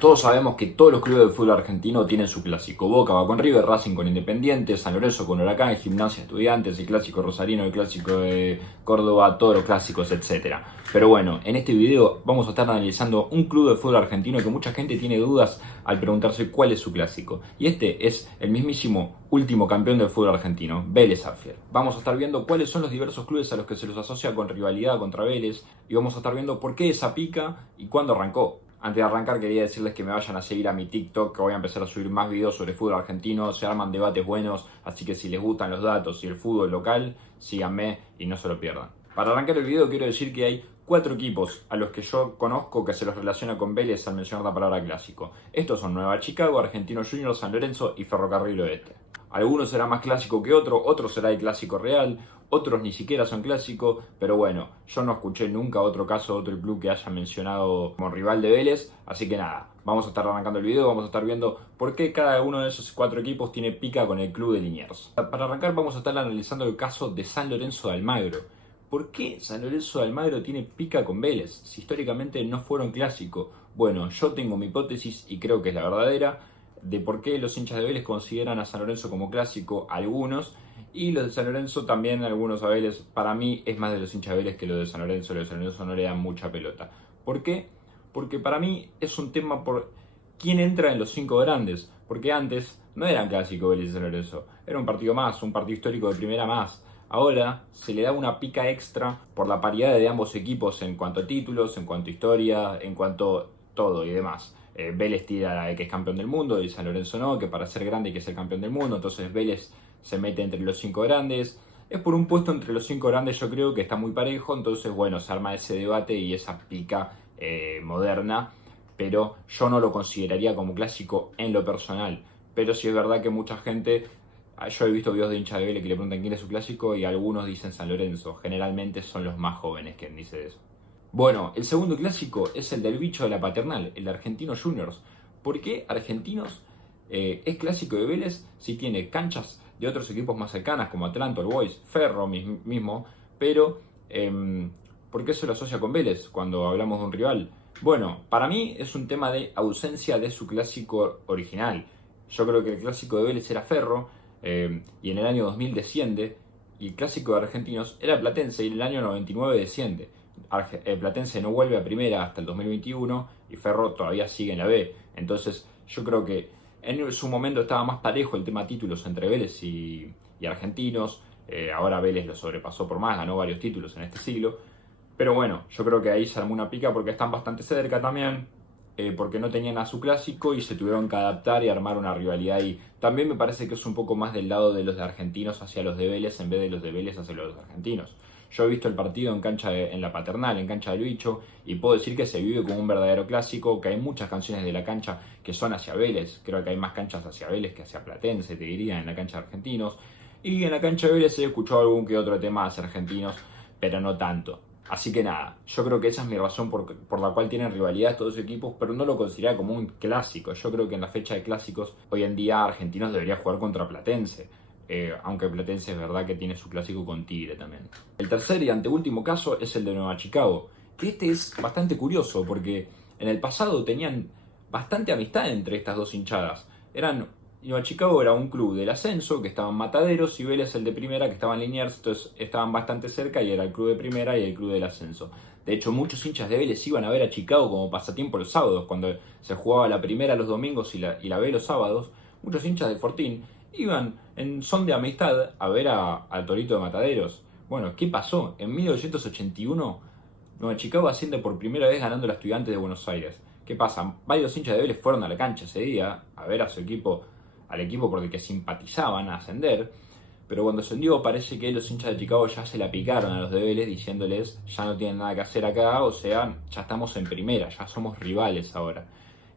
Todos sabemos que todos los clubes de fútbol argentino tienen su clásico. Boca va con River, Racing con Independiente, San Lorenzo con Huracán, Gimnasia Estudiantes, el clásico rosarino, el clásico de Córdoba, todos los clásicos, etcétera. Pero bueno, en este video vamos a estar analizando un club de fútbol argentino que mucha gente tiene dudas al preguntarse cuál es su clásico. Y este es el mismísimo último campeón del fútbol argentino, Vélez Sarsfield. Vamos a estar viendo cuáles son los diversos clubes a los que se los asocia con rivalidad contra Vélez y vamos a estar viendo por qué esa pica y cuándo arrancó. Antes de arrancar quería decirles que me vayan a seguir a mi TikTok, que voy a empezar a subir más videos sobre fútbol argentino, se arman debates buenos, así que si les gustan los datos y el fútbol local, síganme y no se lo pierdan. Para arrancar el video quiero decir que hay 4 equipos a los que yo conozco que se los relaciona con Vélez al mencionar la palabra clásico. Estos son Nueva Chicago, Argentinos Juniors, San Lorenzo y Ferrocarril Oeste. Algunos será más clásico que otro será el clásico real, otros ni siquiera son clásicos, pero bueno, yo no escuché nunca otro caso de otro club que haya mencionado como rival de Vélez, así que nada, vamos a estar arrancando el video, vamos a estar viendo por qué cada uno de esos 4 equipos tiene pica con el club de Liniers. Para arrancar vamos a estar analizando el caso de San Lorenzo de Almagro. ¿Por qué San Lorenzo de Almagro tiene pica con Vélez si históricamente no fueron clásicos? Bueno, yo tengo mi hipótesis y creo que es la verdadera de por qué los hinchas de Vélez consideran a San Lorenzo como clásico, algunos, y los de San Lorenzo también, algunos a Vélez. Para mí es más de los hinchas de Vélez que los de San Lorenzo. Los de San Lorenzo no le dan mucha pelota. ¿Por qué? Porque para mí es un tema por quién entra en los 5 grandes. Porque antes no eran clásicos Vélez y San Lorenzo. Era un partido más, un partido histórico de primera más. Ahora se le da una pica extra por la paridad de ambos equipos en cuanto a títulos, en cuanto a historia, en cuanto a todo y demás. Vélez tira de que es campeón del mundo y San Lorenzo no, que para ser grande hay que ser campeón del mundo. Entonces Vélez se mete entre los 5 grandes. Es por un puesto entre los 5 grandes, yo creo que está muy parejo. Entonces, bueno, se arma ese debate y esa pica moderna. Pero yo no lo consideraría como clásico en lo personal. Pero sí es verdad que mucha gente... Yo he visto videos de hinchas de Vélez que le preguntan quién es su clásico y algunos dicen San Lorenzo. Generalmente son los más jóvenes quien dice eso. Bueno, el segundo clásico es el del bicho de la paternal, el de Argentinos Juniors. ¿Por qué Argentinos es clásico de Vélez si tiene canchas de otros equipos más cercanas como Atlanta, el Boys, Ferro mismo? Pero, ¿por qué se lo asocia con Vélez cuando hablamos de un rival? Bueno, para mí es un tema de ausencia de su clásico original. Yo creo que el clásico de Vélez era Ferro y en el año 2000 desciende. Y el clásico de Argentinos era Platense y en el año 99 desciende. Platense no vuelve a primera hasta el 2021 y Ferro todavía sigue en la B. Entonces yo creo que en su momento estaba más parejo el tema títulos entre Vélez y Argentinos. Ahora Vélez lo sobrepasó por más, ganó varios títulos en este siglo. Pero bueno, yo creo que ahí se armó una pica porque están bastante cerca también. Porque no tenían a su clásico y se tuvieron que adaptar y armar una rivalidad ahí. También me parece que es un poco más del lado de los de argentinos hacia los de Vélez en vez de los de Vélez hacia los de argentinos. Yo he visto el partido en la paternal, en cancha del bicho, y puedo decir que se vive como un verdadero clásico, que hay muchas canciones de la cancha que son hacia Vélez. Creo que hay más canchas hacia Vélez que hacia Platense, te diría, en la cancha de argentinos. Y en la cancha de Vélez he escuchado algún que otro tema hacia argentinos, pero no tanto. Así que nada, yo creo que esa es mi razón por la cual tienen rivalidad estos dos equipos, pero no lo considero como un clásico. Yo creo que en la fecha de clásicos, hoy en día Argentinos debería jugar contra Platense. Aunque Platense es verdad que tiene su clásico con Tigre también. El tercer y anteúltimo caso es el de Nueva Chicago, que este es bastante curioso porque en el pasado tenían bastante amistad entre estas dos hinchadas. Nueva Chicago era un club del ascenso que estaban Mataderos y Vélez el de primera que estaban Liniers, entonces estaban bastante cerca y era el club de primera y el club del ascenso. De hecho, muchos hinchas de Vélez iban a ver a Chicago como pasatiempo los sábados, cuando se jugaba la primera los domingos y la B los sábados. Muchos hinchas de Fortín iban en son de amistad a ver al Torito de Mataderos. Bueno, ¿qué pasó? En 1981, Nueva Chicago asciende por primera vez ganando a los Estudiantes de Buenos Aires. ¿Qué pasa? Varios hinchas de Vélez fueron a la cancha ese día a ver a su equipo, al equipo por el que simpatizaban a ascender, pero cuando ascendió parece que los hinchas de Chicago ya se la picaron a los de Vélez diciéndoles ya no tienen nada que hacer acá, o sea, ya estamos en primera, ya somos rivales ahora.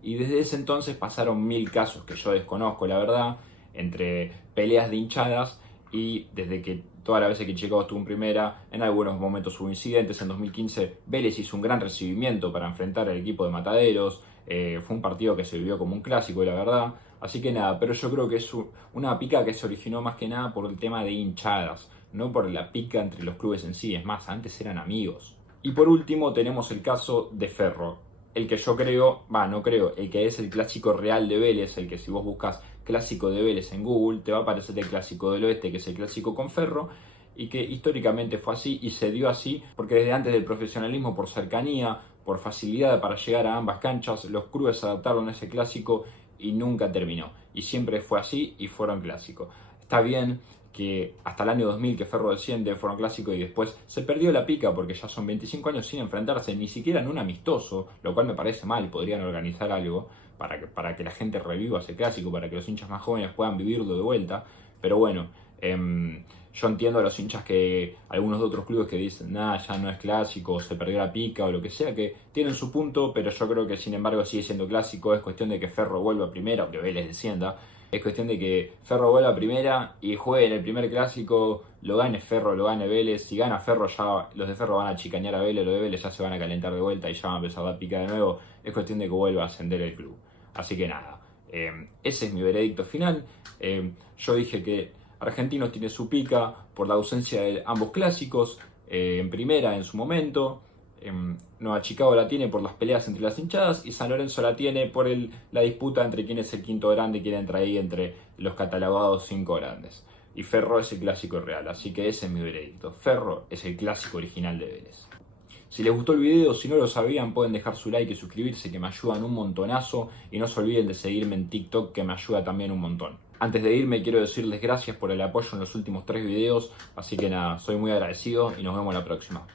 Y desde ese entonces pasaron 1000 casos que yo desconozco, la verdad, entre peleas de hinchadas y desde que todas las veces que Chicago estuvo en primera, en algunos momentos hubo incidentes. En 2015 Vélez hizo un gran recibimiento para enfrentar al equipo de Mataderos. Fue un partido que se vivió como un clásico, la verdad. Así que nada, pero yo creo que es una pica que se originó más que nada por el tema de hinchadas, no por la pica entre los clubes en sí. Es más, antes eran amigos. Y por último tenemos el caso de Ferro. el que yo creo, no creo, el que es el clásico real de Vélez, el que si vos buscas clásico de Vélez en Google, te va a aparecer el clásico del oeste, que es el clásico con Ferro, y que históricamente fue así y se dio así porque desde antes del profesionalismo, por cercanía, por facilidad para llegar a ambas canchas, los clubes adaptaron a ese clásico y nunca terminó. Y siempre fue así y fueron clásicos. Está bien que hasta el año 2000 que Ferro desciende fueron clásicos y después se perdió la pica porque ya son 25 años sin enfrentarse ni siquiera en un amistoso, lo cual me parece mal. Podrían organizar algo para que la gente reviva ese clásico, para que los hinchas más jóvenes puedan vivirlo de vuelta. Pero bueno, yo entiendo a los hinchas que algunos de otros clubes que dicen, ya no es clásico, se perdió la pica o lo que sea, que tienen su punto, pero yo creo que sin embargo sigue siendo clásico. Es cuestión de que Ferro vuelva a primera o que Vélez descienda. Es cuestión de que Ferro vuelva a primera y juegue en el primer clásico, lo gane Ferro, lo gane Vélez. Si gana Ferro, ya los de Ferro van a chicañar a Vélez, los de Vélez ya se van a calentar de vuelta y ya va a empezar la pica de nuevo. Es cuestión de que vuelva a ascender el club. Así que nada, ese es mi veredicto final. Yo dije que Argentinos tiene su pica por la ausencia de ambos clásicos, en primera en su momento. Nueva Chicago la tiene por las peleas entre las hinchadas y San Lorenzo la tiene por la disputa entre quién es el quinto grande y quién entra ahí entre los catalogados 5 grandes. Y Ferro es el clásico real, así que ese es mi veredicto. Ferro es el clásico original de Vélez. Si les gustó el video, si no lo sabían, pueden dejar su like y suscribirse, que me ayudan un montonazo. Y no se olviden de seguirme en TikTok, que me ayuda también un montón. Antes de irme, quiero decirles gracias por el apoyo en los últimos 3 videos. Así que nada, soy muy agradecido y nos vemos la próxima.